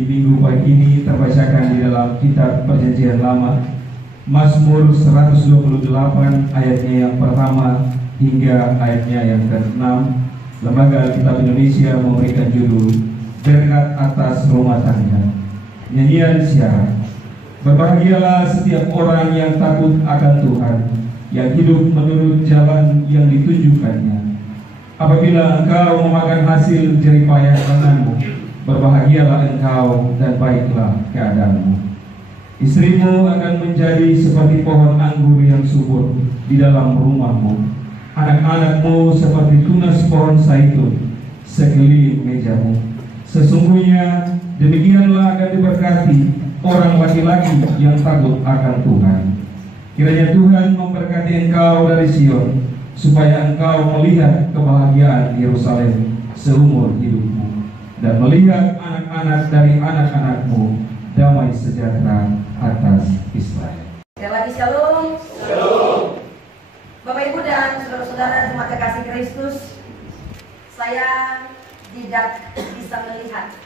di minggu pagi ini terbacakan di dalam kitab Perjanjian Lama, Mazmur 128 ayatnya yang pertama hingga ayatnya yang ke-6. Lembaga Alkitab Indonesia memberikan judul Berkat Atas Rumah Tangga. Nyanyian syarat. Berbahagialah setiap orang yang takut akan Tuhan, yang hidup menurut jalan yang ditunjukkannya. Apabila engkau memakan hasil jeripayah tanganmu, berbahagialah engkau dan baiklah keadaanmu. Istrimu akan menjadi seperti pohon anggur yang subur di dalam rumahmu. Anak-anakmu seperti tunas pohon zaitun sekeliling mejamu. Sesungguhnya demikianlah akan diberkati orang laki-laki yang takut akan Tuhan. Kiranya Tuhan memberkati engkau dari Sion, supaya engkau melihat kebahagiaan Yerusalem seumur hidupmu, dan melihat anak-anak dari anak-anakmu damai sejahtera atas Israel. Sekali lagi shalom. Shalom. Bapak Ibu dan saudara-saudara jemaat kasih Kristus, saya tidak bisa melihat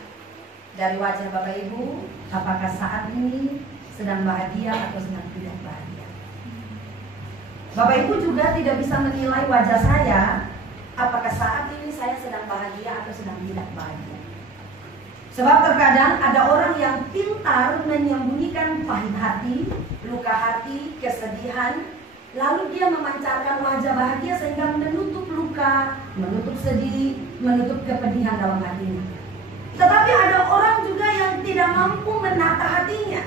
dari wajah Bapak Ibu apakah saat ini sedang bahagia atau sedang tidak bahagia. Bapak Ibu juga tidak bisa menilai wajah saya apakah saat ini saya sedang bahagia atau sedang tidak bahagia. Sebab terkadang ada orang yang pintar menyembunyikan pahit hati, luka hati, kesedihan, lalu dia memancarkan wajah bahagia sehingga menutup luka, menutup sedih, menutup kepedihan dalam hatinya. Tetapi ada orang juga yang tidak mampu menata hatinya.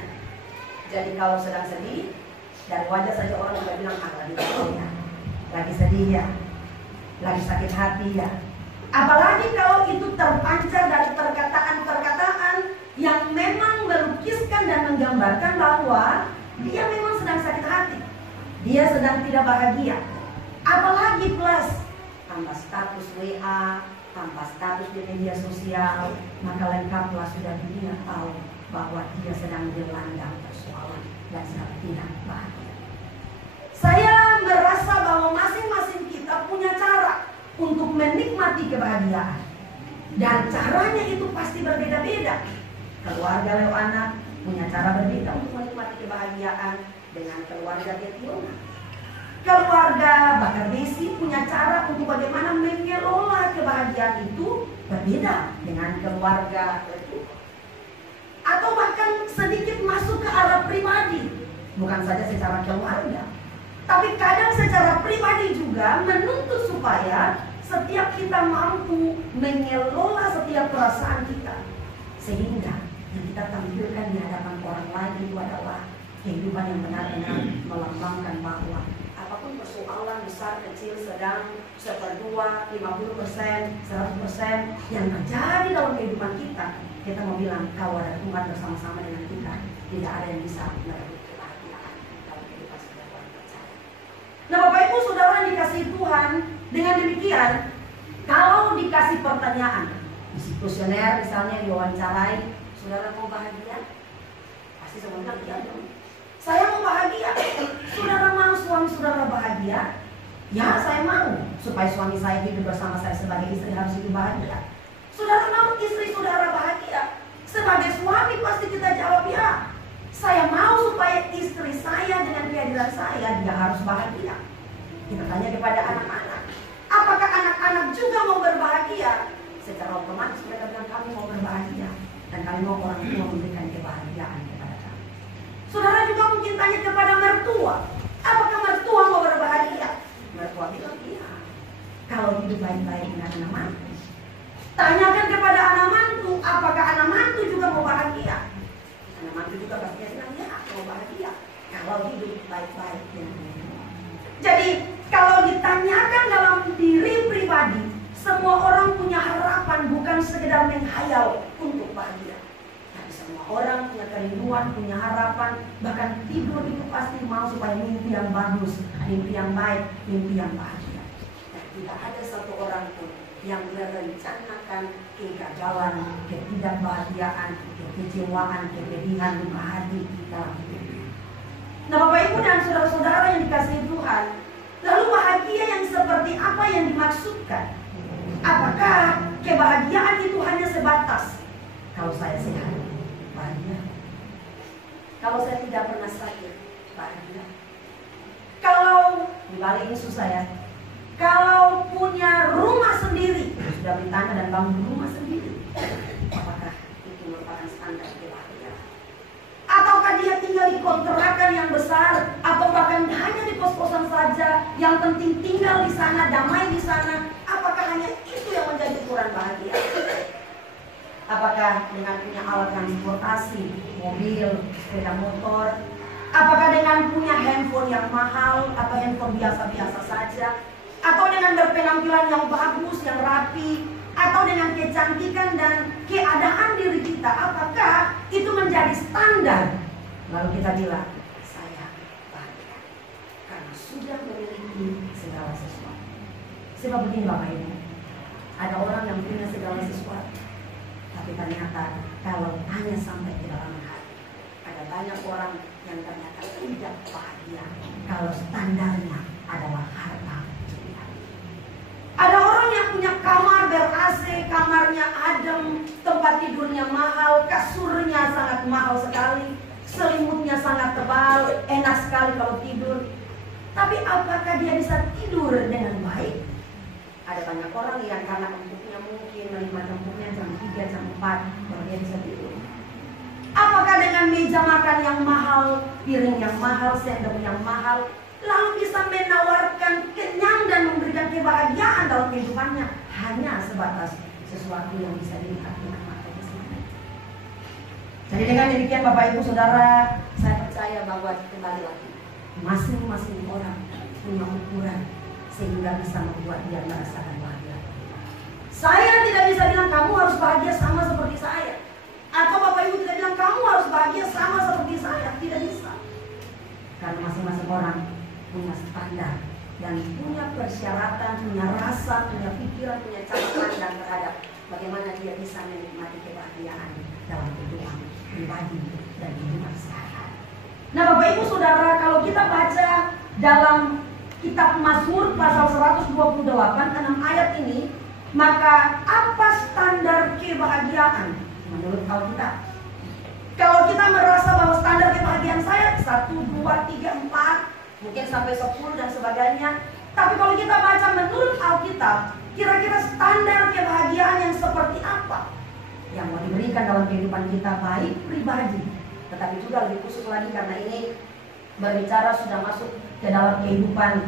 Jadi kalau sedang sedih, dari wajah saja orang juga bilang, lagi sedih ya, lagi sedih ya, lagi sakit hati ya. Apalagi kalau itu terpancar dari perkataan-perkataan yang memang melukiskan dan menggambarkan bahwa dia memang sedang sakit hati, dia sedang tidak bahagia. Apalagi plus tambah status WA, tambah status di media sosial, maka lengkaplah sudah dunia tahu bahwa dia sedang dilanda persoalan dan sedang tidak bahagia. Saya merasa bahwa masing-masing kita punya cara untuk menikmati kebahagiaan, dan caranya itu pasti berbeda-beda. Keluarga Leo Anak punya cara berbeda untuk menikmati kebahagiaan dengan keluarga Getionah. Keluarga Bakar Desi punya cara untuk bagaimana mengelola kebahagiaan itu berbeda dengan keluarga itu. Atau bahkan sedikit masuk ke arah pribadi, bukan saja secara keluarga, tapi kadang secara pribadi juga menuntut supaya setiap kita mampu mengelola setiap perasaan kita, sehingga yang kita tampilkan di hadapan orang lain itu adalah kehidupan yang benar-benar melambangkan bahwa apapun persoalan besar, kecil, sedang, 1/2, 50%, 100% yang terjadi dalam kehidupan kita, kita mau bilang kalau ada Tuhan bersama-sama dengan kita, tidak ada yang bisa merebut kebahagiaan dalam kehidupan setiap orang percaya. Nah Bapak Ibu Saudara dikasih Tuhan, dengan demikian kalau dikasih pertanyaan di kuesioner misalnya diwawancarai, saudara mau bahagia? Pasti semua bilang iya dong. Saya mau bahagia. Saudara mau suami saudara bahagia? Ya saya mau, supaya suami saya hidup bersama saya sebagai istri harus hidup bahagia. Saudara mau istri saudara bahagia? Sebagai suami pasti kita jawab ya. Saya mau supaya istri saya dengan kehadiran saya dia harus bahagia. Kita tanya kepada anak-anak, apakah anak-anak juga mau berbahagia? Secara otomatis mereka bilang kami mau berbahagia, dan kami mau orang tua memberikan kebahagiaan kepada kami. Saudara juga mungkin tanya kepada mertua, apakah mertua mau berbahagia? Mertua bilang iya, kalau hidup baik-baik dengan anak mantu. Tanyakan kepada anak mantu, apakah anak mantu juga mau bahagia? Anak mantu juga pastinya bilang ya, mau bahagia kalau hidup baik-baik dengan mertua. Jadi kalau ditanyakan dalam diri pribadi, semua orang punya harapan, bukan sekedar menghayal untuk bahagia. Tapi semua orang punya kerinduan, punya harapan, bahkan tidur itu pasti mau supaya mimpi yang bagus, mimpi yang baik, mimpi yang bahagia. Dan tidak ada satu orang pun yang merencanakan kegagalan, ketidakbahagiaan, kekecewaan, kepedihan, luka hati dalam hidupnya. Nah Bapak Ibu dan saudara-saudara yang dikasihi Tuhan, lalu bahagia yang seperti apa yang dimaksudkan? Apakah kebahagiaan itu hanya sebatas kalau saya sehat, bahagia. Kalau saya tidak pernah sakit, bahagia. Kalau, dibalik ini susah ya, kalau punya rumah sendiri, sudah beli tanah dan bangun rumah sendiri, apakah itu merupakan standar kebahagiaan? Ataukah dia tinggal di kontrakan yang besar, atau bahkan hanya di kos-kosan saja, yang penting tinggal di sana, damai di sana? Apakah hanya itu yang menjadi ukuran bahagia? Apakah dengan punya alat transportasi, mobil, sepeda motor? Apakah dengan punya handphone yang mahal atau handphone biasa-biasa saja? Atau dengan berpenampilan yang bagus, yang rapi? Atau dengan kecantikan dan keadaan diri kita? Apakah itu menjadi standar? Lalu kita bilang, saya bahagia karena sudah memiliki segala sesuatu. Sebab begini Bapak Ibu, ada orang yang punya segala sesuatu, tapi ternyata kalau tanya sampai ke dalam hati, ada banyak orang yang ternyata tidak bahagia kalau standarnya adalah harta. Ada orang yang punya kamar ber-AC, kamarnya adem, tempat tidurnya mahal, kasurnya sangat mahal sekali, selimutnya sangat tebal, enak sekali kalau tidur. Tapi apakah dia bisa tidur dengan baik? Ada banyak orang yang karena empuknya mungkin menikmati empuknya jam 3, jam 4 baru dia bisa tidur. Apakah dengan meja makan yang mahal, piring yang mahal, sendok yang mahal, lalu bisa menawarkan kenyang dan memberikan kebahagiaan dalam kehidupannya hanya sebatas sesuatu yang bisa dilihat dengan matanya sendiri? Jadi dengan demikian Bapak Ibu Saudara, saya percaya bahwa kembali lagi masing-masing orang punya ukuran sehingga bisa membuat dia merasakan bahagia. Saya tidak bisa bilang kamu harus bahagia sama seperti saya, atau Bapak Ibu tidak bilang kamu harus bahagia sama seperti saya. Tidak bisa, karena masing-masing orang punya standar dan punya persyaratan, punya rasa, punya pikiran, punya cara pandang terhadap bagaimana dia bisa menikmati kebahagiaan dalam kehidupan pribadi dan kehidupan sehari-hari. Nah Bapak Ibu Saudara, kalau kita baca dalam Kitab Mazmur pasal 128 6 ayat ini, maka apa standar kebahagiaan menurut Alkitab? Kalau kita merasa bahwa standar kebahagiaan saya 1, 2, 3, 4, mungkin sampai 10 dan sebagainya. Tapi kalau kita baca menurut Alkitab, kira-kira standar kebahagiaan yang seperti apa yang mau diberikan dalam kehidupan kita, baik pribadi, tetapi juga lebih khusus lagi karena ini berbicara sudah masuk ke dalam kehidupan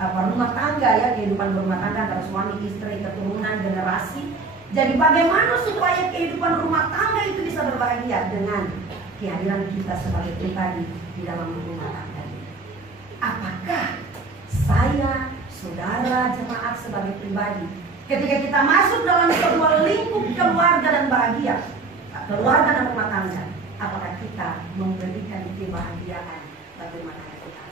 rumah tangga ya, kehidupan berumah tangga antara suami, istri, keturunan, generasi. Jadi bagaimana supaya kehidupan rumah tangga itu bisa berbahagia dengan kehadiran kita sebagai pribadi di dalam rumah tangga ini? Apakah saya, saudara, jemaat sebagai pribadi, ketika kita masuk dalam sebuah lingkup keluarga dan bahagia, keluarga dan rumah tangga, apakah kita memberikan kebahagiaan bagi rumah tangga kita?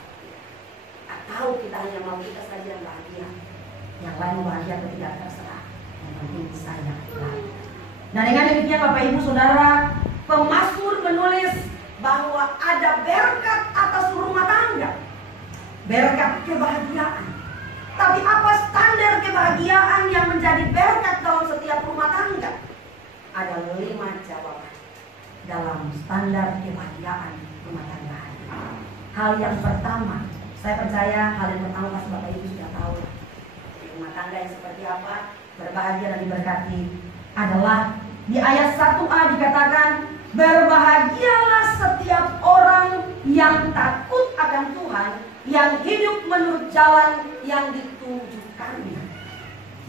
Atau kita hanya mau kita saja yang bahagia, yang lain bahagia atau tidak terserah, yang penting saya bahagia. Nah dengan demikian Bapak Ibu Saudara, pemazmur menulis bahwa ada berkat atas rumah tangga, berkat kebahagiaan. Tapi apa standar kebahagiaan yang menjadi berkat dalam setiap rumah tangga? Ada 5 jawaban dalam standar kebahagiaan rumah tangga. Hal yang pertama, saya percaya hal yang pertama pasti Bapak Ibu sudah tahu. Rumah tangga yang seperti apa, berbahagia dan diberkati, adalah di ayat 1a dikatakan, berbahagialah setiap orang yang takut akan Tuhan, yang hidup menurut jalan yang ditunjukkannya.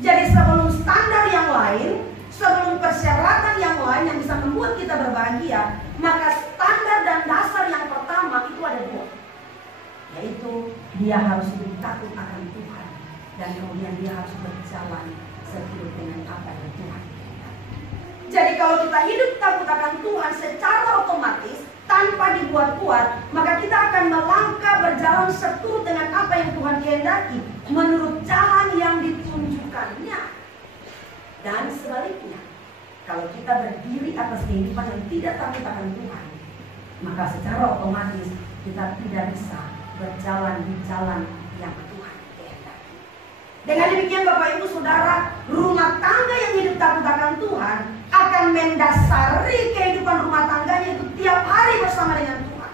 Jadi sebelum standar yang lain, sebelum persyaratan yang lain yang bisa membuat kita berbahagia, maka standar dan dasar yang pertama itu ada 2, yaitu dia harus hidup takut akan Tuhan, dan kemudian dia harus berjalan seturut dengan apa yang Tuhan inginkan. Jadi kalau kita hidup takut akan Tuhan secara otomatis tanpa dibuat kuat, maka kita akan melangkah berjalan seturut dengan apa yang Tuhan kehendaki menurut jalan yang ditunjukkannya. Dan sebaliknya, kalau kita berdiri atas kehidupan yang tidak takut akan Tuhan, maka secara otomatis kita tidak bisa berjalan di jalan yang Tuhan kehendaki. Dengan demikian Bapak Ibu Saudara, rumah tangga yang hidup takut akan Tuhan akan mendasari kehidupan rumah tangganya itu tiap hari bersama dengan Tuhan.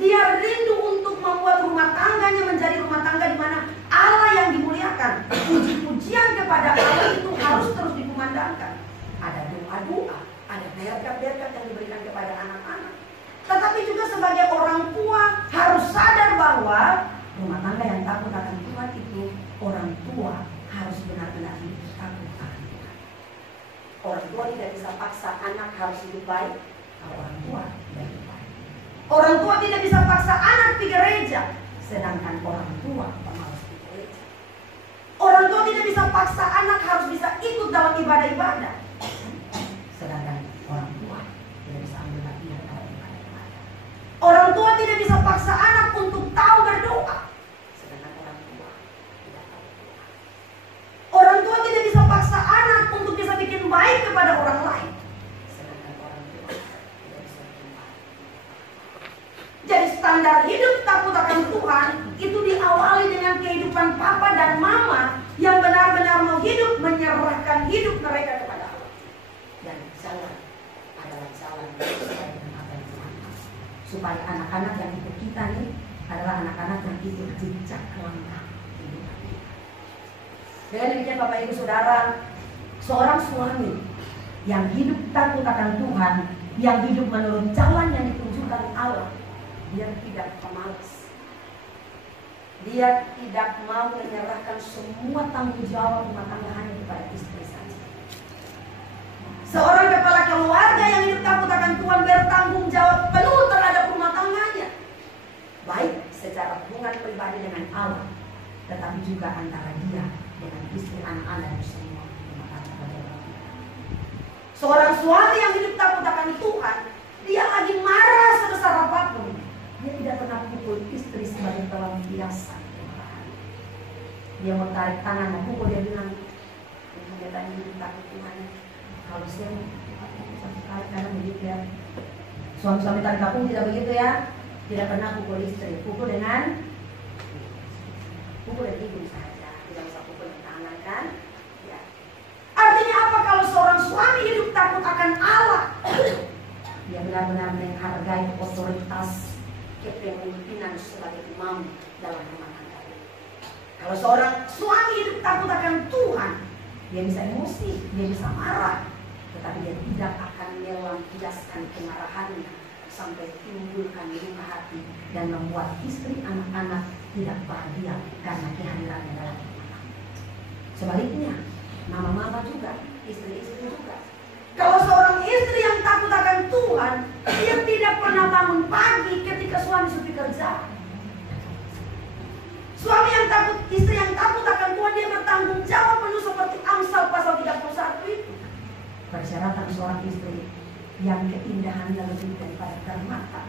Dia rindu untuk membuat rumah tangganya menjadi rumah tangga di mana Allah yang dimuliakan. Puji-pujian kepada Allah itu harus terus dikumandangkan. Ada doa-doa, ada berkat-berkat yang diberikan kepada anak-anak. Tetapi juga sebagai orang tua harus sadar bahwa rumah tangga yang takut akan Tuhan itu, orang tua harus benar-benar hidup takut akan Tuhan. Orang tua tidak bisa paksa anak harus hidup baik kalau orang tua tidak hidup baik. Orang tua tidak bisa paksa anak di gereja, sedangkan orang tua pemalas di gereja. Orang tua tidak bisa paksa anak harus bisa ikut dalam ibadah-ibadah, sedangkan orang tua tidak bisa ambil bagian dalam ibadah-ibadah. Orang tua tidak bisa paksa anak untuk tahu berdoa, sedangkan orang tua tidak tahu berdoa. Orang tua tidak bisa paksa anak untuk bisa bikin baik kepada orang lain, sedangkan orang tua tidak bisa bikin baik. Jadi standar hidup takut akan Tuhan itu diawali dengan kehidupan papa dan mama yang benar-benar mau hidup, menyerahkan hidup mereka kepada Allah. Dan jalan adalah jalan sesuai dengan apa yang Tuhan mau. Supaya anak-anak yang ikut kita nih adalah anak-anak yang ikut jejak langkah kehidupan kita. Dengan demikian Bapak Ibu Saudara, seorang suami yang hidup takut akan Tuhan, yang hidup menurut jalan yang ditunjukkan Allah, dia tidak pemalas. Dia tidak mau menyerahkan semua tanggung jawab rumah tangga hanya kepada istri saja. Seorang kepala keluarga yang hidup takut akan Tuhan bertanggung jawab penuh terhadap rumah tangganya, baik secara hubungan pribadi dengan Allah, tetapi juga antara dia dengan istri, anak-anak, dan semua rumah tangga. Seorang suami yang hidup takut akan Tuhan, dia lagi marah sebesar apapun, dia tidak pernah pukul istri sebagai pelampiasan kemarahan. Dia mau tarik tangan, mau pukul, dia bilang, dia tanya hidup takut Tuhan. Kalau saya satu kali karena begitu ya. Suami-suami tarik kapung tidak begitu ya. Tidak pernah pukul istri. Pukul dengan hidung saja. Tidak usah pukul dengan tangan kan? Ya. Artinya apa kalau seorang suami hidup takut akan Allah? Dia benar-benar menghargai otoritas kepemimpinan sebagai imam dalam rumah tangga. Kalau seorang suami hidup takut akan Tuhan, dia bisa emosi, dia bisa marah, tetapi dia tidak akan melampiaskan kemarahannya sampai timbulkan luka hati dan membuat istri, anak-anak tidak bahagia karena kehadirannya dalam rumah tangga. Sebaliknya, mama-mama juga, istri-istri juga. Kalau seorang istri yang takut akan Tuhan, dia tidak pernah bangun pagi ketika suami pergi kerja. Suami yang takut, istri yang takut akan Tuhan, dia bertanggung jawab penuh seperti Amsal pasal 31 itu. Persyaratan seorang istri yang keindahannya lebih daripada permata.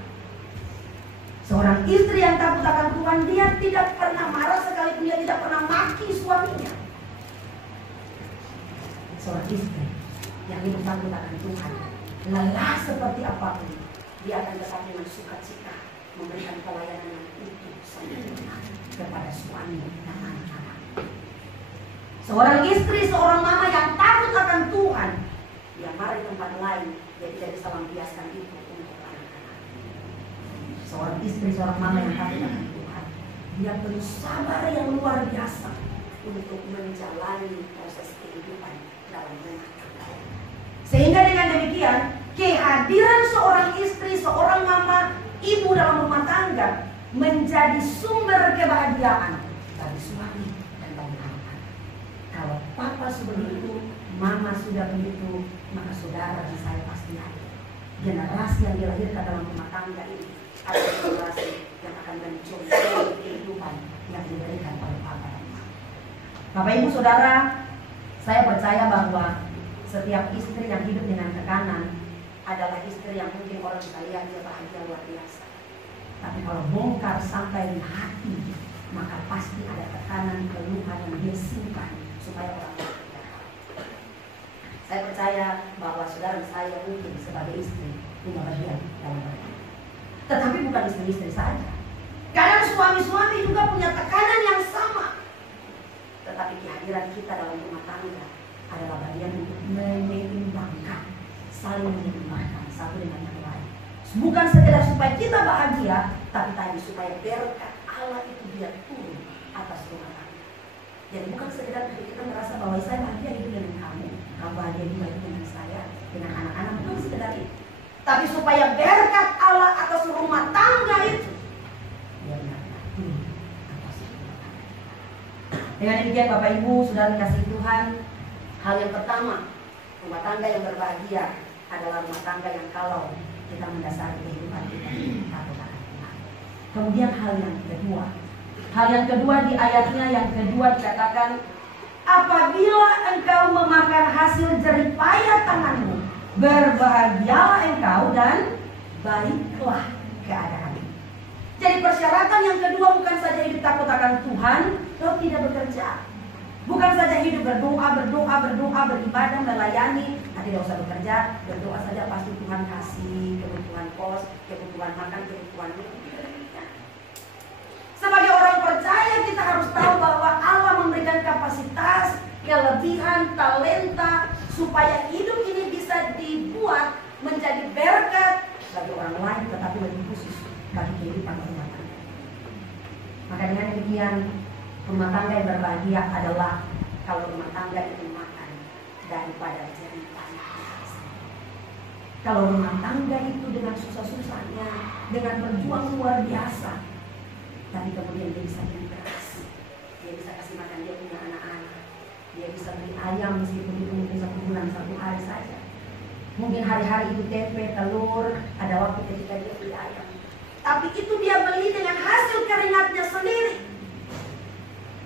Seorang istri yang takut akan Tuhan, dia tidak pernah marah sekalipun dia tidak pernah maki suaminya. Seorang istri yang hidup takut akan Tuhan, lelah seperti apapun, dia akan tetap dengan sukacita memberikan pelayanan yang utuh sempurna kepada suami dan anak-anak. Seorang istri, seorang mama yang takut akan Tuhan, dia marah di tempat lain, dia tidak bisa membiaskan itu untuk anak-anak. Seorang istri, seorang mama yang takut akan Tuhan, dia penuh sabar yang luar biasa untuk menjalani proses kehidupan dalam rumah tangga. Sehingga dengan demikian, kehadiran seorang istri, seorang mama, ibu dalam rumah tangga menjadi sumber kebahagiaan bagi suami dan bagi anak-anak. Kalau papa sudah begitu, mama sudah begitu, maka saudara dan saya pasti ada. Generasi yang dilahirkan dalam rumah tangga ini adalah generasi yang akan mencontoh kehidupan yang diberikan oleh papa dan mama. Bapak Ibu Saudara, saya percaya bahwa setiap istri yang hidup dengan tekanan adalah istri yang mungkin orang bisa lihat dia bahagia luar biasa. Tapi kalau bongkar sampai di hati, maka pasti ada tekanan, keluhan yang dia simpan supaya orang lain tidak tahu. Saya percaya bahwa saudara saya mungkin sebagai istri punya bagian dalam hal ini. Tetapi bukan istri-istri saja. Kadang suami-suami juga punya tekanan yang sama. Tetapi kehadiran kita dalam rumah tangga adalah bagian untuk menyeimbangkan saling menikmati satu dengan yang lain. Bukan sekedar supaya kita bahagia, tapi tadi supaya berkat Allah itu biar turun atas rumah tangga. Jadi bukan sekedar kita merasa bahwa saya bahagia hidup dengan kamu, kamu bahagia hidup dengan saya, dengan anak-anak, bukan sekedar itu. Tapi supaya berkat Allah atas rumah tangga itu biar turun atas rumah tangga. Dengan demikian Bapak Ibu, Saudara dikasihi Tuhan, hal yang pertama, rumah tangga yang berbahagia adalah rumah tangga yang kalau kita mendasari kehidupan kita takut akan Tuhan. Kemudian hal yang kedua di ayatnya yang kedua dikatakan, apabila engkau memakan hasil jeripaya tanganmu, berbahagialah engkau dan baiklah keadaanmu. Jadi persyaratan yang kedua bukan saja hidup takut akan Tuhan, lalu tidak bekerja. Bukan saja hidup berdoa, beribadah, melayani, tidak usah bekerja, berdoa saja pasti Tuhan kasih kebutuhan kos, kebutuhan makan, kebutuhan minum. Sebagai orang percaya kita harus tahu bahwa Allah memberikan kapasitas, kelebihan, talenta supaya hidup ini bisa dibuat menjadi berkat bagi orang lain, tetapi lebih khusus bagi kehidupan rumah tangga. Maka dengan demikian, rumah tangga yang berbahagia adalah kalau rumah tangga itu makan daripada jeripaya hasil. Kalau rumah tangga itu dengan susah-susahnya, dengan berjuang luar biasa, tapi kemudian dia bisa hidup beras, dia bisa kasih makan dia punya anak-anak, dia bisa beli ayam meskipun itu mungkin 1 bulan 1 hari saja. Mungkin hari-hari itu tempe, telur, ada waktu ketika dia beli ayam. Tapi itu dia beli dengan hasil keringatnya sendiri.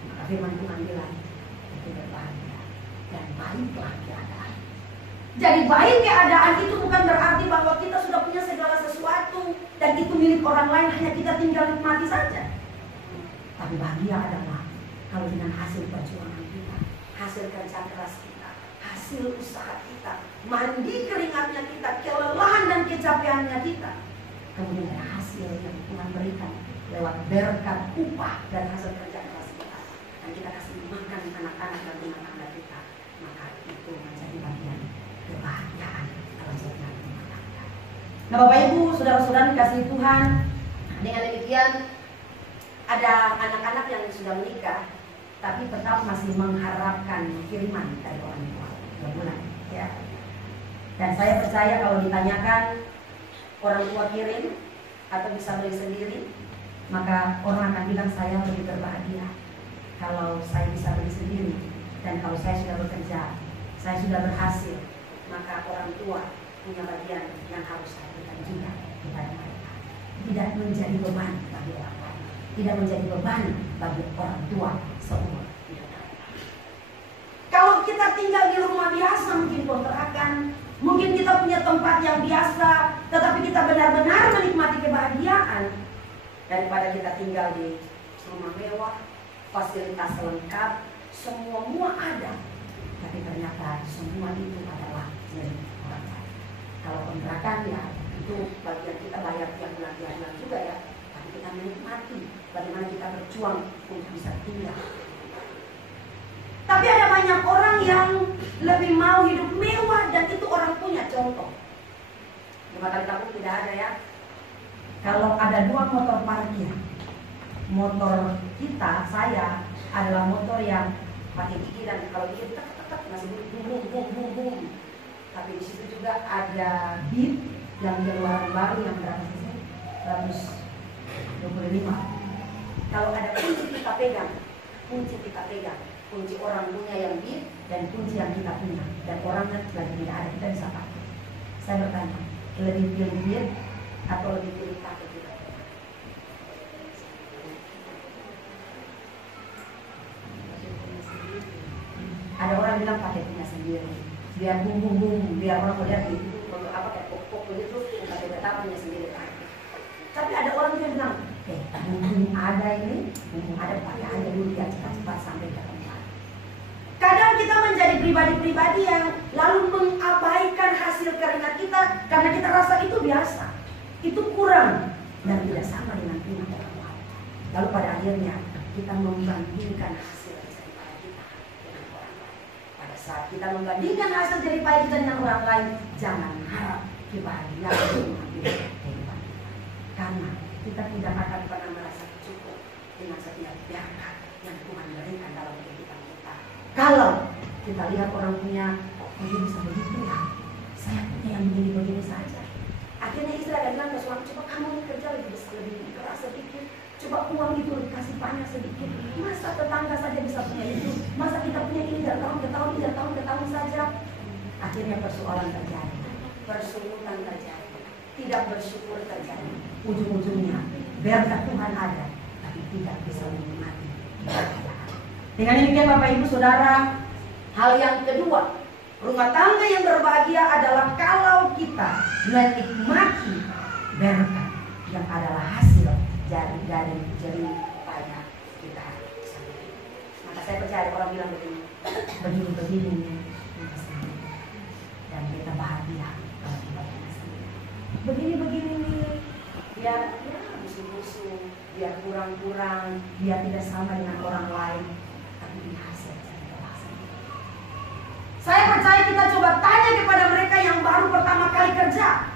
Maka firman Tuhan bilang, itu berbahagia dan baiklah keadaan. Jadi baik keadaan itu bukan berarti bahwa kita sudah punya segala sesuatu dan itu milik orang lain, hanya kita tinggal nikmati saja. Tapi bahagia adalah kalau dengan hasil perjuangan kita, hasil kerja keras kita, hasil usaha kita, mandi keringatnya kita, kelelahan dan kecapeannya kita, kemudian ada hasil yang Tuhan berikan lewat berkat upah dan hasil kerja keras kita, dan kita kasih makan anak-anak dan rumah tangga kita, maka itu menjadi bagian kebahagiaan dalam setiap rumah tangga. Nah Bapak Ibu, saudara-saudara dikasihi Tuhan, dengan demikian ada anak-anak yang sudah menikah tapi tetap masih mengharapkan kiriman dari orang tua 2 bulan, ya. Dan saya percaya kalau ditanyakan orang tua kirim atau bisa beli sendiri, maka orang akan bilang saya lebih berbahagia kalau saya bisa beli sendiri. Dan kalau saya sudah bekerja, saya sudah berhasil, maka orang tua punya bagian yang harus saya berikan juga kepada mereka. Tidak menjadi beban bagi orang lain, tidak menjadi beban bagi orang tua seumur hidup. Kalau kita tinggal di rumah biasa, mungkin kontrakan, mungkin kita punya tempat yang biasa, tetapi kita benar-benar menikmati kebahagiaan daripada kita tinggal di rumah mewah, fasilitas lengkap, semua ada, tapi ternyata semua itu adalah milik orang lain. Kalau kontrakan ya itu bagian kita bayar tiap bulan juga ya, tapi kita menikmati bagaimana kita berjuang untuk bisa tinggal. Tapi ada banyak orang yang lebih mau hidup mewah dan itu orang punya contoh. Di Kali Kampung tidak ada ya. Kalau ada 2 motor parkir, motor kita, saya adalah motor yang pakai gigi dan kalau gigi tek masih bum. Tapi di situ juga ada beat yang keluaran baru yang berapa sih? 125. Kalau ada kunci kita pegang, kunci orang punya yang beat dan kunci yang kita punya, dan orangnya lagi tidak ada, kita bisa pakai. Saya bertanya, lebih pilih beat atau lebih pilih pakai kita? Ada orang bilang pakai punya sendiri, biar bum, biar orang melihat itu untuk apa kayak pok begitu, pakai betapa punya sendiri. Tapi ada orang yang bilang, bum ada ini, bum ada pakai aja dulu biar cepat-cepat sampai ke tempat. Kadang kita menjadi pribadi-pribadi yang lalu mengabaikan hasil keringat kita karena kita rasa itu biasa, itu kurang dan tidak sama dengan punya orang lain. Lalu pada akhirnya kita membandingkan hasil daripada kita dengan orang lain. Pada Saat kita membandingkan hasil jerih payah kita dengan orang lain, jangan harap kebahagiaan rumah kita kehidupan kita. Karena kita tidak akan pernah merasa cukup dengan setiap berkat yang Tuhan berikan dalam kehidupan kita. Kalau kita lihat orang punya, dia bisa begitu ya, saya punya yang begini-begini saja. Akhirnya istri akan bilang ke suami, coba kamu kerja lebih keras sedikit, coba uang itu dikasih banyak sedikit. Masa tetangga saja bisa punya itu, masa kita punya ini dari tahun ke tahun, dari tahun ke tahun saja. Akhirnya persoalan terjadi, persungutan terjadi, tidak bersyukur terjadi. Ujung-ujungnya berkat Tuhan ada, tapi tidak bisa menikmati. Dengan demikian Bapak Ibu Saudara, hal yang kedua, rumah tangga yang berbahagia adalah kalau kita menikmati berkat yang adalah hasil dari jerih payah kita sendiri. Maka saya percaya orang bilang begini dan kita bahagia kalau kita punya sendiri. Begini nih, biar musuh-musuh, biar kurang-kurang, biar tidak sama dengan orang lain, tapi ini hasil dari kebahagiaan. Saya percaya kita coba tanya kepada mereka yang baru pertama kali kerja,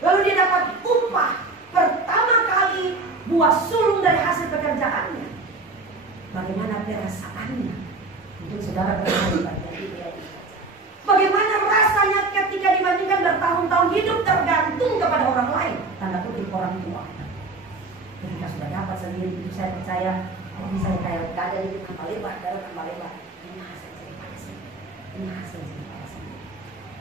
lalu dia dapat upah pertama kali buah sulung dari hasil pekerjaannya. Bagaimana perasaannya? Mungkin saudara pernah di bagian itu ya. Bagaimana rasanya ketika dibandingkan bertahun-tahun hidup tergantung kepada orang lain, tanda kutip orang tua. Ketika sudah dapat sendiri itu saya percaya, kalau bisa kayak dada itu tambah lebar, ini hasil jerih payah sendiri. Ini hasil jerih payah sendiri.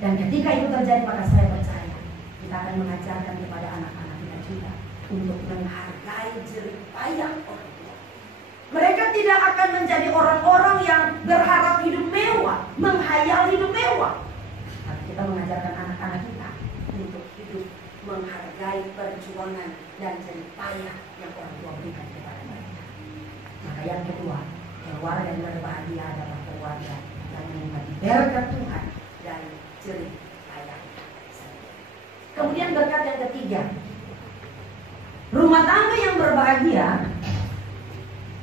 Dan ketika itu terjadi, maka saya percaya kita akan mengajarkan kepada anak-anak kita juga untuk menghargai jerih payah orang tua. Mereka tidak akan menjadi orang-orang yang berharap hidup mewah, menghayal hidup mewah. Tapi kita mengajarkan anak-anak kita untuk hidup menghargai perjuangan dan jerih payah yang orang tua berikan kepada mereka. Maka yang kedua, keluarga yang berbahagia adalah keluarga yang menikmati berkat Tuhan dan jerih payah. Kemudian berkat yang ketiga, rumah tangga yang berbahagia.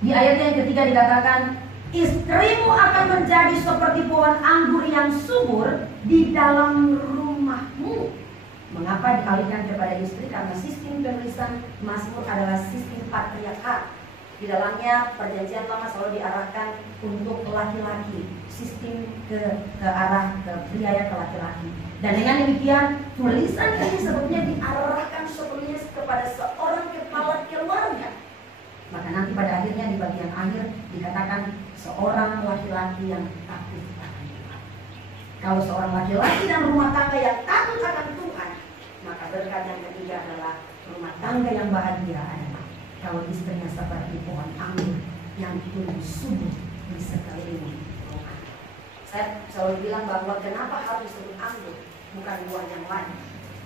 Di ayat yang ketiga dikatakan, istrimu akan menjadi seperti pohon anggur yang subur di dalam rumahmu. Mengapa dialihkan kepada istri? Karena sistem penulisan Mazmur adalah sistem patriarkat. Di dalamnya perjanjian lama selalu diarahkan untuk laki-laki, sistem ke arah ke pria ya, ke laki-laki. Dan dengan demikian tulisan ini sebetulnya diarahkan sepenuhnya kepada seorang kepala keluarga. Maka nanti pada akhirnya di bagian akhir dikatakan seorang laki-laki yang takut akan Tuhan. Kalau seorang laki-laki dan rumah tangga yang takut akan Tuhan, maka berkat yang ketiga adalah rumah tangga yang bahagia adalah kalau istrinya seperti pohon anggur yang tumbuh subur di sekeliling rumah. Saya selalu bilang bahwa kenapa harus disebut anggur, bukan buah yang lain.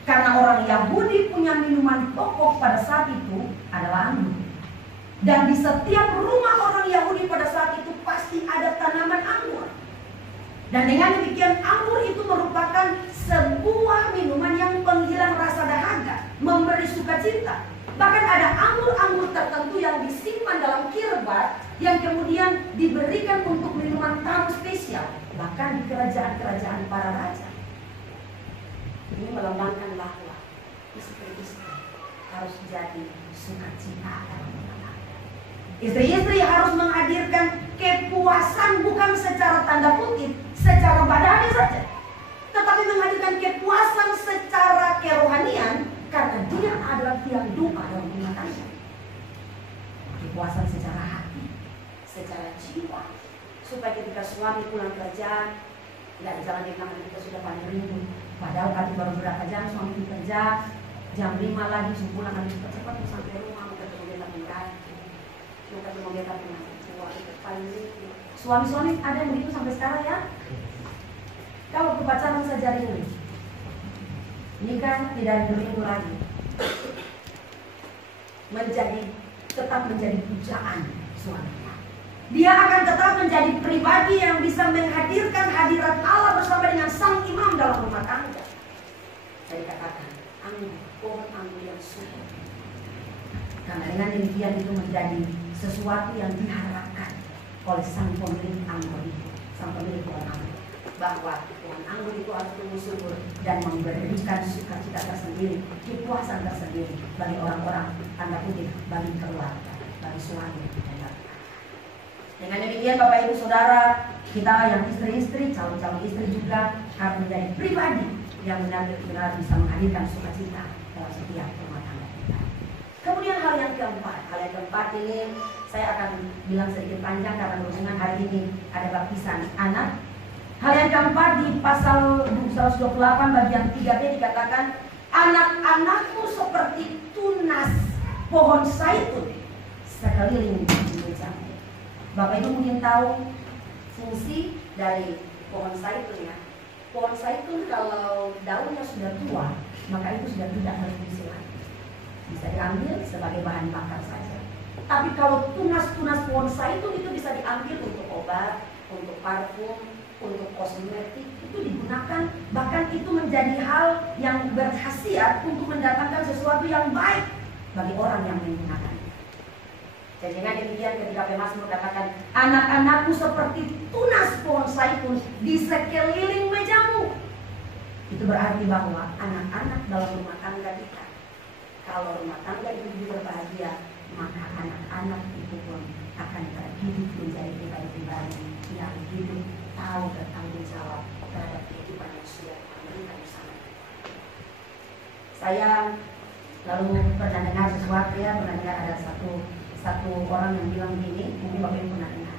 Karena orang Yahudi punya minuman pokok pada saat itu adalah anggur. Dan di setiap rumah orang Yahudi pada saat itu pasti ada tanaman anggur. Dan dengan demikian anggur itu merupakan sebuah minuman yang penghilang rasa dahaga, memberi sukacita. Bahkan ada anggur-anggur tertentu yang disimpan dalam kirbat yang kemudian diberikan untuk minuman tamu spesial. Bahkan di kerajaan-kerajaan para raja. Ini melambangkan bahwa istri-istri harus jadi sukacita dalam rumah tangga. Istri-istri harus menghadirkan kepuasan bukan secara tanda kutip, secara badani saja, tetapi menghadirkan kepuasan secara kerohanian karena dia adalah tiang duka dalam rumah tangga. Kepuasan secara hati, secara jiwa, supaya ketika suami pulang kerja, tidak jangan dibilang kita sudah paling rindu. Padahal tadi baru berapa jam suami kerja, jam 5 lagi pulang harus cepat sampai rumah, mau ketemu dia tapi bukan cuma beta punya suami-suami ada yang begitu sampai sekarang ya. Kalau berpacaran saja rindu, ini kan tidak rindu lagi, tetap menjadi pujaan suaminya. Dia akan tetap menjadi pribadi yang bisa menghadirkan hadirat Allah bersama dengan sang imam dalam rumah tangga. Saya katakan anggur, pohon anggur yang subur. Karena dengan demikian itu menjadi sesuatu yang diharapkan oleh sang pemilik anggur itu, sang pemilik pohon anggur. bahwa pohon anggur itu harus tumbuh subur dan memberikan sukacita tersendiri, kepuasan tersendiri bagi orang-orang, tanda kutip, bagi keluarga, bagi suami dan anak. Dengan demikian Bapak Ibu Saudara, kita yang istri-istri, calon-calon istri juga harus menjadi pribadi yang benar-benar bisa menghadirkan sukacita dalam setiap rumah tangga kita. Kemudian hal yang keempat ini saya akan bilang sedikit panjang karena berhubungan hari ini ada baptisan anak. Hal yang keempat di pasal 128 bagian 3b dikatakan, anak-anakmu seperti tunas pohon zaitun sekeliling mejamu. Bapak Ibu mungkin tahu fungsi dari pohon zaitun ya. Pohon zaitun kalau daunnya sudah tua, maka itu sudah tidak berfungsi lagi. Bisa diambil sebagai bahan bakar saja. Tapi kalau tunas-tunas pohon zaitun itu bisa diambil untuk obat, untuk parfum, untuk kosmetik, itu digunakan. Bahkan itu menjadi hal yang berkhasiat untuk mendatangkan sesuatu yang baik bagi orang yang menggunakan. Jadi dengan demikian ketika Mazmur katakan, anak-anakmu seperti tunas pohon zaitun di sekeliling mejamu, itu berarti bahwa anak-anak dalam rumah tangga kita, kalau rumah tangga itu berbahagia, maka anak-anak itu pun akan terdidik menjadi pribadi-pribadi yang hidup tahu bertanggung jawab terhadap kehidupan yang sudah mereka bersama. Saya lalu pernah dengar sesuatu ya, pernah dengar ada satu orang yang bilang begini, mungkin Bapak Ibu pernah dengar.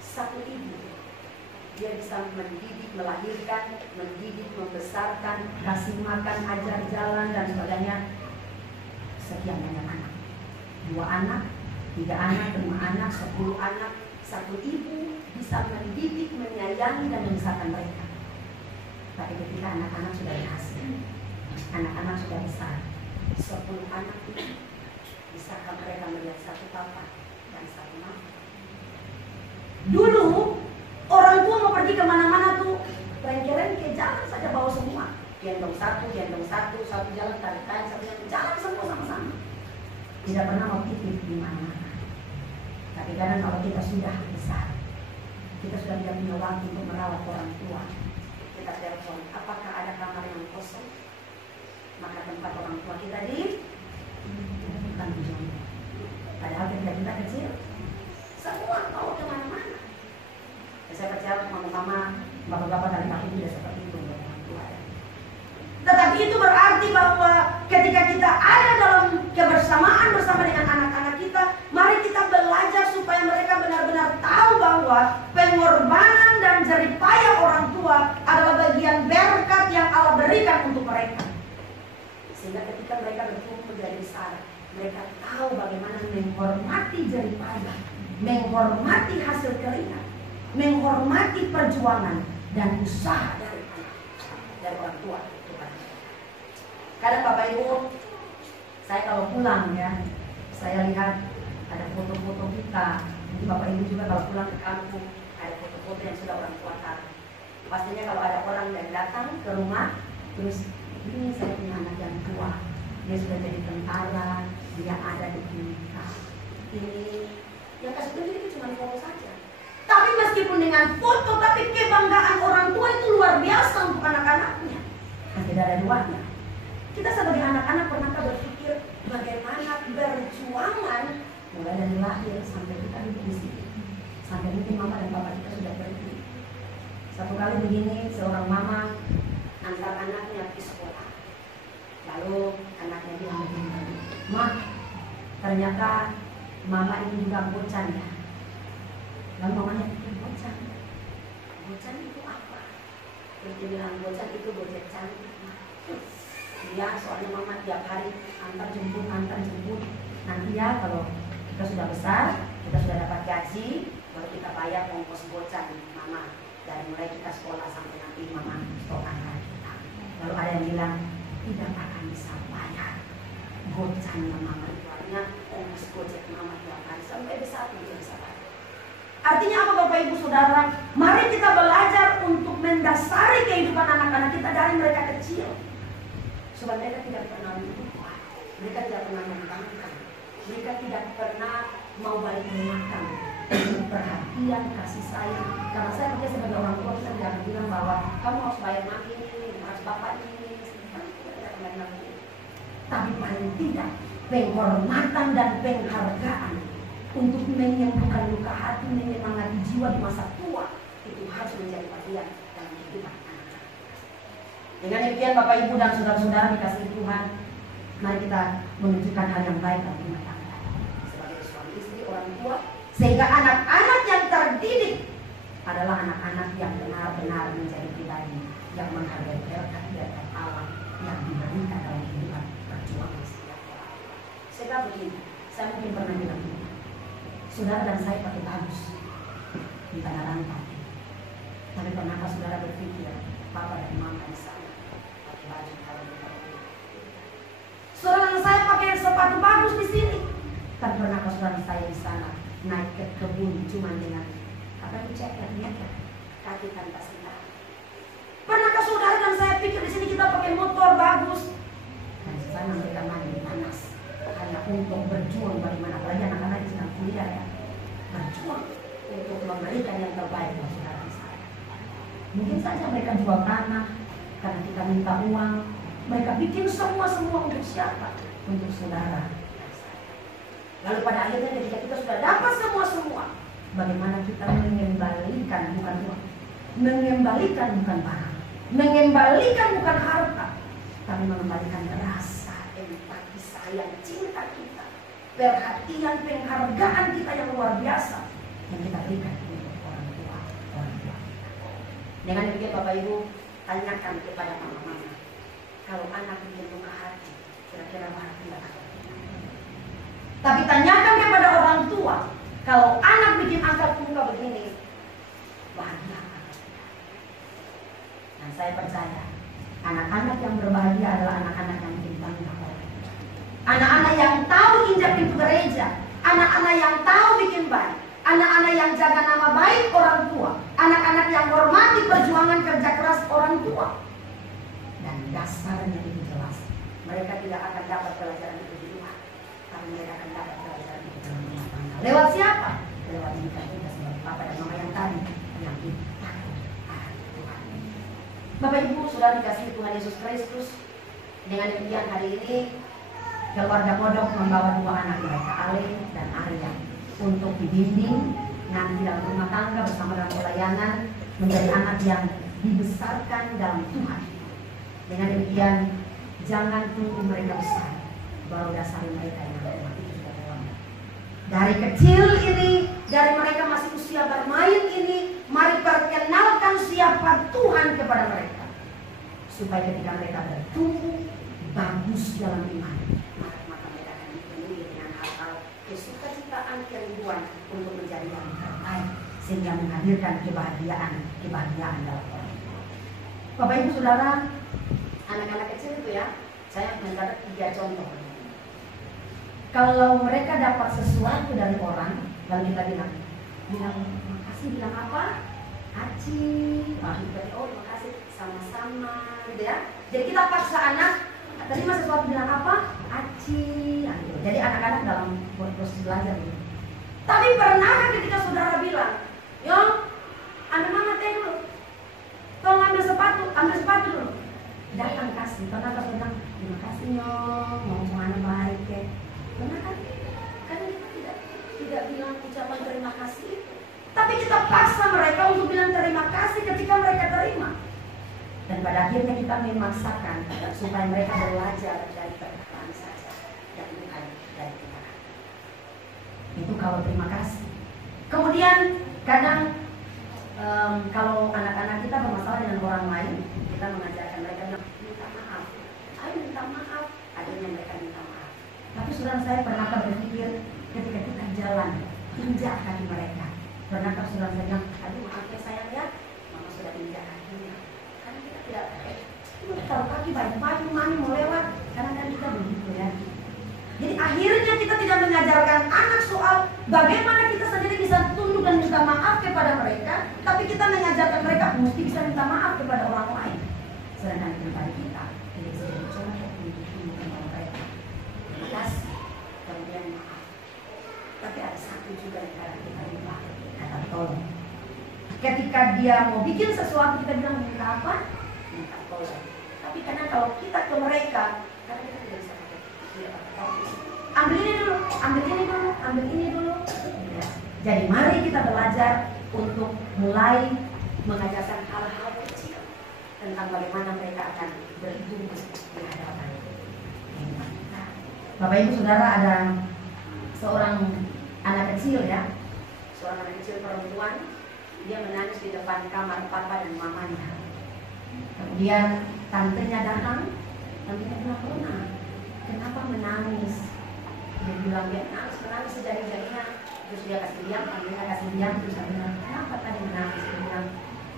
Satu ibu, dia bisa mendidik, melahirkan, mendidik, membesarkan, kasih makan, ajar jalan dan sebagainya. Sekian banyak anak, 2 anak, 3 anak, 5 anak, 10 anak. Satu ibu bisa mendidik, menyayangi dan membesarkan mereka. Tapi ketika anak-anak sudah berhasil, anak-anak sudah besar, 10 anak itu, bisakah mereka melihat satu papa dan satu mama? Dulu orang tua mau pergi kemana-mana tuh rengke-rengke, jalan saja bawa semua, gendong satu, satu jalan tarik-tarik, satu jalan semua sama-sama. Tidak pernah mau titip di mana-mana. Tapi kadang kalau kita sudah besar, kita sudah tidak punya waktu untuk merawat orang tua, kita telepon, apakah ada kamar yang kosong? Maka tempat orang tua kita di bukan tujuan. Padahal ketika kita kecil, semua mau kemana-mana. Saya percaya mama-mama, bapak-bapak dari kami tidak seperti itu untuk orang tua. Tetapi itu berarti bahwa ketika kita ada dalam kebersamaan bersama dengan anak-anak kita, mari kita belajar supaya mereka benar-benar tahu bahwa pengorbanan dan jerih payah orang tua adalah bagian berkat yang Allah berikan untuk mereka. Sehingga ketika mereka bertumbuh menjadi besar, mereka tahu bagaimana menghormati jerih payah, menghormati hasil keringat, menghormati perjuangan dan usaha dari orang tua. Kadang Bapak Ibu, saya kalau pulang ya, saya lihat ada foto-foto kita. Jadi Bapak Ibu juga kalau pulang ke kampung, ada foto-foto yang sudah orang tua taruh. Pastinya kalau ada orang yang datang ke rumah, terus ini saya punya anak yang tua, dia sudah jadi tentara, dia ada di kita. Ini yang kasih tunjuk itu cuma foto saja. Tapi meskipun dengan foto, tapi kebanggaan orang tua itu luar biasa untuk anak-anaknya. Dan tidak ada duanya. Kita sebagai anak-anak pernahkah berpikir bagaimana berjuangan mulai dari lahir sampai kita duduk di sini, sampai mungkin mama dan papa kita sudah pergi. Satu kali begini, seorang mama antar anaknya pergi sekolah. Lalu anaknya bilang begini, "Ma, ternyata mama ini juga bocan ya." Lalu mamanya pikir, bocan itu apa? Terus dia bilang, bocan itu bocah cantik. Ya, soalnya mama tiap hari antar jemput. Nanti ya kalau kita sudah besar, kita sudah dapat gaji, baru kita bayar ongkos bocan mama. Dari mulai kita sekolah sampai nanti mama stok anak kita. Lalu ada yang bilang, tidak akan bisa bayar bocannya mama. Artinya ongkos gojek mama tiap hari sampai besar tidak bisa bayar. Artinya apa Bapak Ibu Saudara? Mari kita belajar untuk mendasari kehidupan anak-anak kita dari mereka kecil. Sebab mereka tidak pernah berubah, mereka tidak pernah membangkang, mereka tidak pernah mau balik makan. perhatian, kasih sayang. Karena saya kerja sebagai orang tua, saya tidak akan bilang bahwa kamu harus bayar mami ini, harus bapak ini. Tapi paling tidak penghormatan dan penghargaan untuk menyembuhkan luka hati, menyemangati jiwa di masa tua, itu harus menjadi bagian dalam kehidupan anak-anak. Dengan demikian Bapak Ibu dan saudara-saudara dikasihi Tuhan, mari kita menunjukkan hal yang baik dalam rumah tangga sebagai suami istri, orang tua, sehingga anak-anak yang terdidik adalah anak-anak yang benar-benar menjadi pribadi yang menghargai berkat alam yang diberikan dalam kehidupan perjuangan setiap orang. Sehingga begini, saya mungkin pernah bilang begini, saudara dan saya pakai bagus di tanah rantai, tapi pernahkah saudara berpikir papa dan mama di sana pakai baju kalau berperlu? Saudara dan saya pakai sepatu bagus di sini, tapi pernahkah saudara saya di sana naik ke kebun cuma dengan apa itu ceker, kaki tanpa sandal? Pernahkah saudara dan saya pikir di sini kita pakai motor bagus, dan di sana mereka mandi panas hanya untuk berjuang bagaimana, apalagi anak-anak yang sedang kuliah ya, berjuang untuk memberikan yang terbaik buat saudara dan saya. Mungkin saja mereka jual tanah karena kita minta uang, mereka bikin semua untuk siapa? Untuk saudara. Lalu pada akhirnya ketika kita sudah dapat semua, bagaimana kita mengembalikan bukan uang, mengembalikan bukan barang, mengembalikan bukan harta, tapi mengembalikan rasa empati, sayang, cinta kita, perhatian, penghargaan kita yang luar biasa yang kita berikan untuk orang tua kita. Dengan demikian Bapak Ibu, tanyakan kepada mama-mama, kalau anak bikin luka hati, kira-kira bahagia atau tidak? Tapi tanyakan kepada orang tua, kalau anak bikin angkat muka begini, bahagia atau tidak? Dan saya percaya, anak-anak yang berbahagia adalah anak-anak yang bikin bangga orang tua. Anak-anak yang tahu injak pintu gereja, anak-anak yang tahu bikin baik, anak-anak yang jaga nama baik orang tua, anak-anak yang hormati perjuangan kerja keras orang tua. Dan dasarnya itu jelas, mereka tidak akan dapat pelajaran itu di luar, tapi mereka akan dapat pelajaran itu dalam rumah tangga. Lewat siapa? Lewat kita sebagai papa dan mama yang tadi yang ditakut akan Tuhan. Bapak Ibu sudah dikasihi Tuhan Yesus Kristus. Dengan demikian hari ini keluarga Kodok membawa dua anak mereka, Ale dan Arya, untuk dibimbing nanti dalam rumah tangga bersama dalam pelayanan menjadi anak yang dibesarkan dalam Tuhan. Dengan demikian jangan tunggu mereka besar baru dasari mereka yang lemah, itu sudah terlambat. Dari kecil ini, dari mereka masih usia bermain ini, mari perkenalkan siapa Tuhan kepada mereka, supaya ketika mereka bertumbuh bagus dalam iman, maka mereka akan dipenuhi dengan hal-hal kesukacitaan, kerinduan untuk menjadi yang terbaik, sehingga menghadirkan kebahagiaan dalam orang. Bapak Ibu Saudara, anak-anak kecil itu ya, saya mencatat 3 contoh. Kalau mereka dapat sesuatu dari orang, lalu kita bilang makasih, bilang apa? Aci, oh makasih, sama-sama, gitu ya. Jadi kita paksa anak terima sesuatu, bilang apa? Aci, gitu. Jadi anak-anak dalam proses belajar gitu. Tapi pernah ketika saudara bilang, Yong, ambil mama teh dulu, tolong ambil sepatu dulu. Datang kasih, pernah kan bilang, terima kasih Nyong, mau mana baik ya. Pernah kan kita tidak bilang ucapan terima kasih, tapi kita paksa mereka untuk bilang terima kasih ketika mereka terima. Dan pada akhirnya kita memaksakan supaya mereka belajar dari perkataan saja dan bukan dari tindakan. Itu kalau terima kasih. Kemudian kadang kalau anak-anak kita bermasalah dengan orang lain, kita mengajarkan mereka minta maaf. Ayo minta maaf. Akhirnya mereka minta maaf. Tapi saudara, saya pernah berpikir ketika kita jalan injak kaki mereka. Pernahkah saudara saya bilang, aduh maaf ya sayang ya, mama sudah injak kakinya. Karena kita tidak taruh kaki baju mami mau lewat, karena kan kita begitu ya. Jadi akhirnya kita tidak mengajarkan anak soal bagaimana kita sendiri bisa tunduk dan minta maaf kepada mereka, tapi kita mengajarkan mereka mesti bisa minta maaf kepada orang lain. Sedangkan pribadi kita tidak bisa jadi contoh untuk tunduk kepada mereka. Terima kasih, kemudian maaf. Tapi ada satu juga yang kadang kita lupa, kata tolong. Ketika dia mau bikin sesuatu, kita bilang minta apa? Minta tolong. Tapi karena kalau kita ke mereka, karena kita tidak bisa pakai ambil ini dulu, ambil ini dulu, ambil ini dulu. Ya. Jadi mari kita belajar untuk mulai mengajarkan hal-hal kecil tentang bagaimana mereka akan berhidup di hadapan kita. Bapak Ibu Saudara, ada seorang anak kecil ya, seorang anak kecil perempuan, dia menangis di depan kamar papa dan mamanya. Kemudian tantenya datang, tantenya bilang, Rona, kenapa menangis? Dia bilang, dia menangis sejadi-jadinya. Terus dia kasih diam, tantenya kasih diam, terus dia bilang, kenapa tadi menangis? Dia bilang,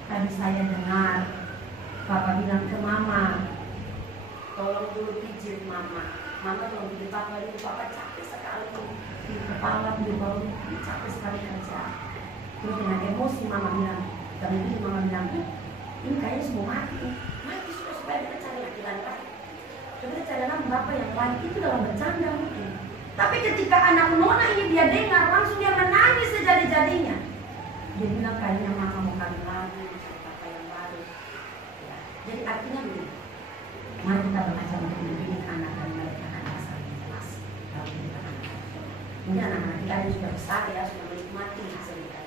tadi saya dengar papa bilang ke mama, tolong dulu pijit mama. Mama tolong pijit papa, itu papa capek sekali di kepala, di bawah, capek sekali kerja. Terus dengan emosi mama bilang, kemudian mama bilang, ini kayaknya semua mati supaya kita cari laki-laki lain. Kita cari anak berapa yang lain, itu dalam bercanda mungkin. Tapi ketika anak Nona ini dia dengar, langsung dia menangis sejadi-jadinya. Dia bilang kayaknya mama mau kawin lagi, cari papa yang baru. Ya. Jadi artinya begini, mari kita belajar untuk mendidik anak dan mereka akan dasar yang jelas dalam kehidupan anak. Ini anak-anak kita yang sudah besar ya, sudah menikmati hasil kita.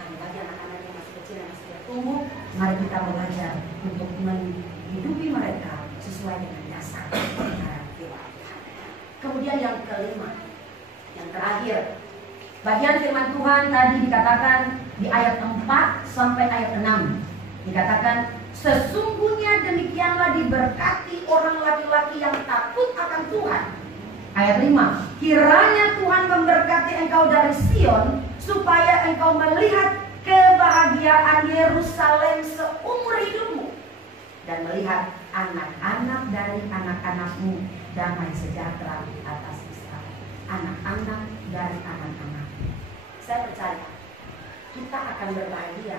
Tapi bagi anak-anak yang masih kecil yang masih tumbuh, mari kita belajar untuk menghidupi mereka sesuai dengan dasar kebenaran firman Tuhan. Kemudian yang kelima, yang terakhir, bagian firman Tuhan tadi dikatakan di ayat 4 sampai ayat 6. Dikatakan, sesungguhnya demikianlah diberkati orang laki-laki yang takut akan Tuhan. Ayat 5, kiranya Tuhan memberkati engkau dari Sion, supaya engkau melihat kebahagiaan Yerusalem seumur hidupmu, dan melihat anak-anak dari anak-anakmu damai sejahtera atas Israel. Anak-anak dari anak-anak. Saya percaya kita akan berbahagia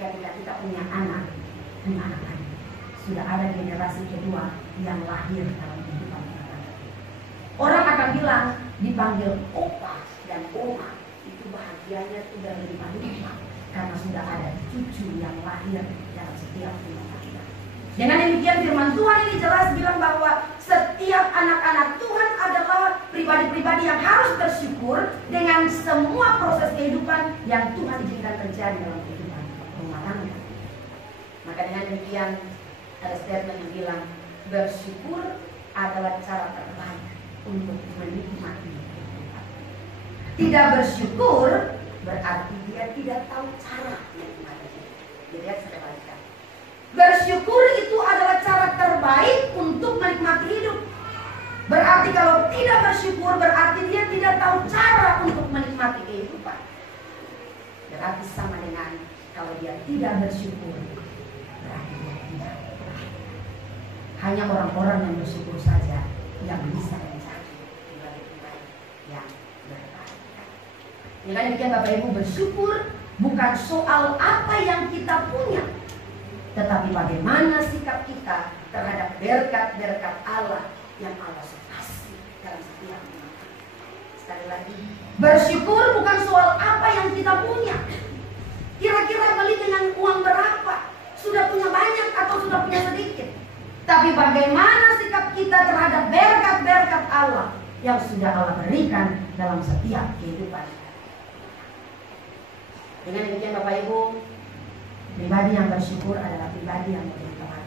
ketika kita punya anak. Sudah ada generasi kedua yang lahir dalam kehidupan kita. Orang akan bilang dipanggil opa dan oma, itu bahagianya sudah berlimpah-limpah karena sudah ada cucu yang lahir dalam setiap kehidupan kita. Dengan demikian firman Tuhan ini jelas bilang bahwa setiap anak-anak Tuhan adalah pribadi-pribadi yang harus bersyukur dengan semua proses kehidupan yang Tuhan izinkan terjadi dalam kehidupan rumah tangga. Maka dengan demikian ada statement yang bilang bersyukur adalah cara terbaik untuk menikmati kehidupan. Tidak bersyukur berarti dia tidak tahu cara menikmati. Jadi sebaliknya. Bersyukur itu adalah cara terbaik untuk menikmati hidup. Berarti kalau tidak bersyukur berarti dia tidak tahu cara untuk menikmati kehidupan. Berarti sama dengan kalau dia tidak bersyukur. Hanya orang-orang yang bersyukur saja yang bisa menjadi pribadi-pribadi yang berbahagia. Dengan demikian Bapak Ibu, bersyukur bukan soal apa yang kita punya, tetapi bagaimana sikap kita terhadap berkat-berkat Allah yang Allah kasih dalam setiap umat. Sekali lagi, bersyukur bukan soal apa yang kita punya. Kira-kira beli dengan uang berapa? Sudah punya banyak atau sudah punya sedikit? Tapi bagaimana sikap kita terhadap berkat-berkat Allah yang sudah Allah berikan dalam setiap kehidupan. Dengan demikian Bapak Ibu, pribadi yang bersyukur adalah pribadi yang berdoa.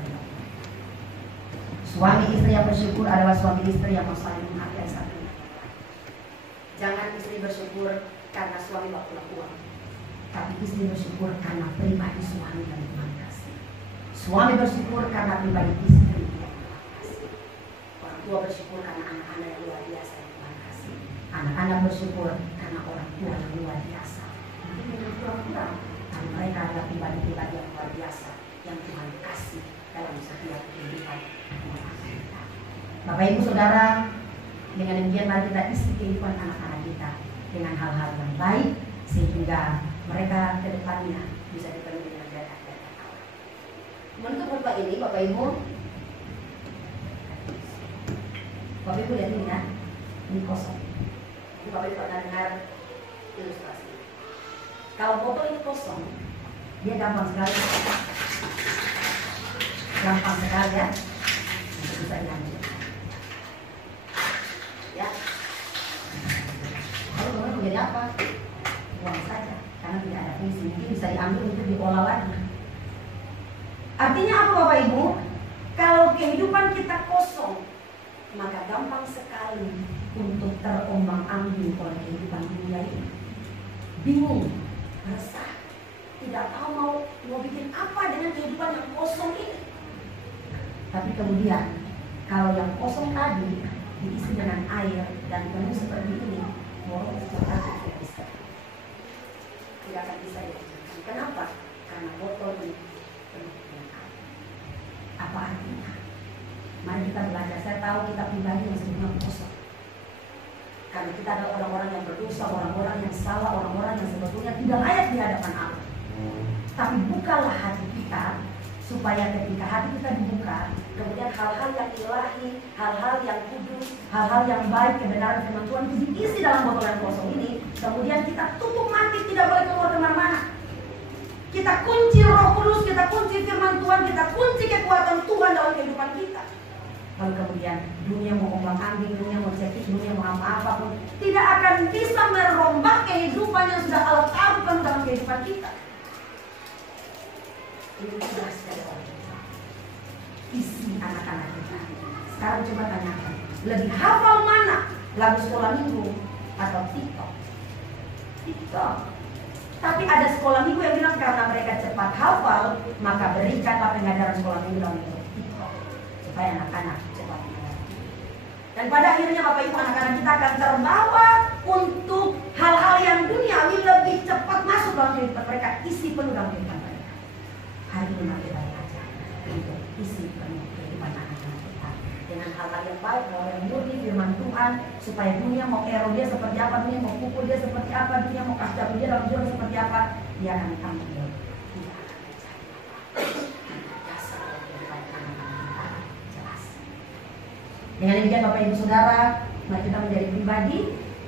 Suami istri yang bersyukur adalah suami istri yang saling menghargai satu sama lain. Jangan istri bersyukur karena suami gak punya uang, tapi istri bersyukur karena pribadi suami yang Tuhan kasih. Suami bersyukur karena pribadi istri yang Tuhan kasih. Orang tua bersyukur karena anak-anak yang luar biasa yang Tuhan kasih. Anak-anak bersyukur karena orang tua yang luar biasa. Mungkin dengan kurang-kurang, tapi mereka adalah pribadi-pribadi yang luar biasa yang Tuhan kasih dalam setiap kehidupan kita. Bapak Ibu Saudara, dengan demikian mari kita isi kehidupan anak-anak kita dengan hal-hal yang baik sehingga mereka ke depannya bisa dipenuhi dengan berkat-berkat Allah. Untuk khotbah ini Bapak Ibu lihat ini ya, ini kosong. Bapak Ibu pernah dengar ilustrasi. Kalau botol ini kosong, dia gampang sekali ya untuk bisa dilanjutkan. Ya. Lalu kemudian menjadi apa? Buang saja, karena tidak ada fungsi. Mungkin bisa diambil untuk diolah lagi. Artinya apa Bapak Ibu? Kalau kehidupan kita kosong, maka gampang sekali untuk terombang-ambing oleh kehidupan dunia ini. Bingung, resah, tidak tahu mau bikin apa dengan kehidupan yang kosong ini. Tapi kemudian kalau yang kosong tadi diisi dengan air dan penuh seperti ini, boros tidak bisa. Tidak akan bisa dilanjutkan. Kenapa? Karena botol ini penuh dengan air. Apa artinya? Mari kita belajar. Saya tahu kita pribadi yang sebetulnya kosong. Karena kita adalah orang-orang yang berdosa, orang-orang yang salah, orang-orang yang sebetulnya tidak layak di hadapan Allah. Tapi bukalah hati kita, supaya ketika hati kita dibuka, kemudian hal-hal yang ilahi, hal-hal yang kudus, hal-hal yang baik, kebenaran firman Tuhan itu diisi dalam botol yang kosong ini. Kemudian kita tutup mati, tidak boleh keluar kemana-mana. Kita kunci Roh Kudus, kita kunci firman Tuhan, kita kunci kekuatan Tuhan dalam kehidupan kita. Lalu kemudian dunia mau ombang-ambing, dunia mau cekik, dunia mau apa-apa pun tidak akan bisa merombak kehidupan yang sudah Allah taruhkan dalam kehidupan kita. Ini tugas dari orang tua. Isi anak-anak kita. Sekarang coba tanyakan, lebih hafal mana? Lagu sekolah minggu atau TikTok? TikTok. Tapi ada sekolah minggu yang bilang karena mereka cepat hafal, maka berikanlah pengajaran sekolah minggu dalam TikTok supaya anak-anak cepat mengerti. Dan pada akhirnya Bapak Ibu, anak-anak kita akan terbawa untuk hal-hal yang duniawi lebih cepat masuk dalam kehidupan mereka, isi penuh dalam kehidupan mereka. Hari ini mari kita belajar untuk isi penuh kehidupan anak-anak kita dengan hal-hal yang baik, hal yang murni firman Tuhan, supaya dunia mau error dia seperti apa, dunia mau pukul dia seperti apa, dunia mau kasih dia dalam jual seperti apa, dia akan tampil tidak akan terjadi dasar kehidupan anak-anak kita jelas. Dengan demikian Bapak Ibu Saudara, mari kita menjadi pribadi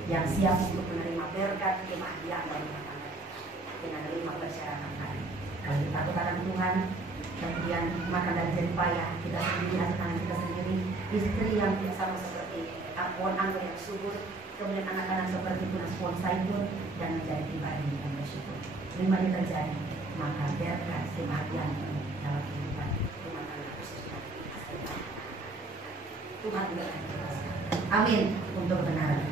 yang siap untuk menerima berkat kebahagiaan dari rumah tangga dengan 5 persyaratan tadi. Kalau kita takut akan Tuhan, kemudian makan dari jerih payah, kita sendiri, anak-anak kita sendiri, istri yang sama seperti pohon anggur yang subur, kemudian anak-anak seperti tunas pohon zaitun, dan menjadi pribadi yang bersyukur. Lima ini terjadi, maka berkat kebahagiaan dalam kehidupan rumah tangga khususnya Tuhan juga akan jelaskan. Amin untuk kebenaran.